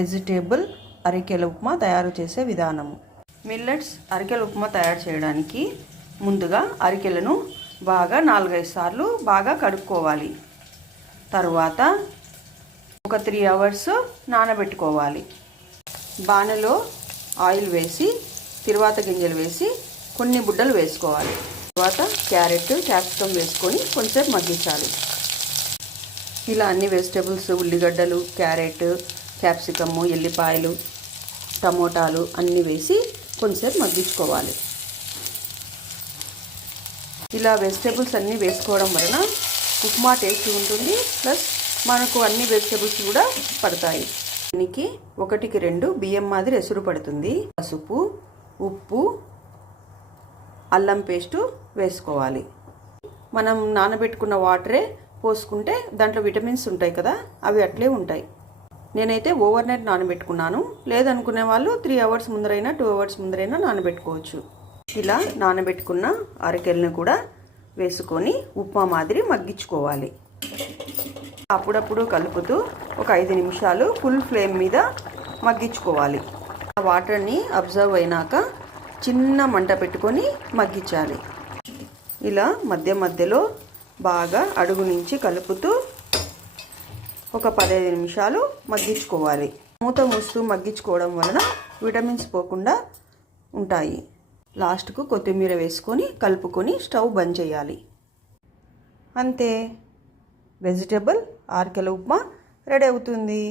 Vegetable అరికెల ఉప్మా తయారు చేసే విధానము. మిల్లెట్స్ అరికెల ఉప్మా తయారు చేయడానికి ముందుగా అరికెలను బాగా 4-5 సార్లు బాగా కడుక్కోవాలి. తరువాత ఒక 3 అవర్స్ నానబెట్టుకోవాలి. బాణలో ఆయిల్ వేసి తిరువాత గింజలు వేసి కొన్ని బుడ్డలు వేసుకోవాలి. తర్వాత క్యారెట్, క్యాప్సికమ్ వేసుకొని కొంచెం మగ్గించాలి. ఇలా అన్ని వెజిటేబుల్స్, ఉల్లిగడ్డలు, క్యారెట్, క్యాప్సికమ్, ఎల్లిపాయలు, టమోటాలు అన్నీ వేసి కొంచెం మగ్గించుకోవాలి. ఇలా వెజిటేబుల్స్ అన్నీ వేసుకోవడం వలన ఉప్మా టేస్ట్ ఉంటుంది. ప్లస్ మనకు అన్ని వెజిటేబుల్స్ కూడా పడతాయి. దీనికి 1కి 2 బియ్యం మాదిరి ఎసురు పడుతుంది. పసుపు, ఉప్పు, అల్లం పేస్టు వేసుకోవాలి. మనం నానబెట్టుకున్న వాటరే పోసుకుంటే దాంట్లో విటమిన్స్ ఉంటాయి కదా, అవి అట్లే ఉంటాయి. నేనైతే ఓవర్ నైట్ నానబెట్టుకున్నాను. లేదనుకునే వాళ్ళు 3 అవర్స్ ముందరైనా 2 అవర్స్ ముందరైనా నానబెట్టుకోవచ్చు. ఇలా నానబెట్టుకున్న అరికెలను కూడా వేసుకొని ఉప్మా మాదిరి మగ్గించుకోవాలి. అప్పుడప్పుడు కలుపుతూ ఒక 5 నిమిషాలు ఫుల్ ఫ్లేమ్ మీద మగ్గించుకోవాలి. ఆ వాటర్ని అబ్జర్వ్ అయినాక చిన్న మంట పెట్టుకొని మగ్గించాలి. ఇలా మధ్య మధ్యలో బాగా అడుగు నుంచి కలుపుతూ ఒక 15 నిమిషాలు మగ్గించుకోవాలి. మూత మూస్తూ మగ్గించుకోవడం వలన విటమిన్స్ పోకుండా ఉంటాయి. లాస్ట్కు కొత్తిమీర వేసుకొని కలుపుకొని స్టవ్ బంద్ చేయాలి. అంతే, వెజిటేబుల్ అరికెల ఉప్మా రెడీ అవుతుంది.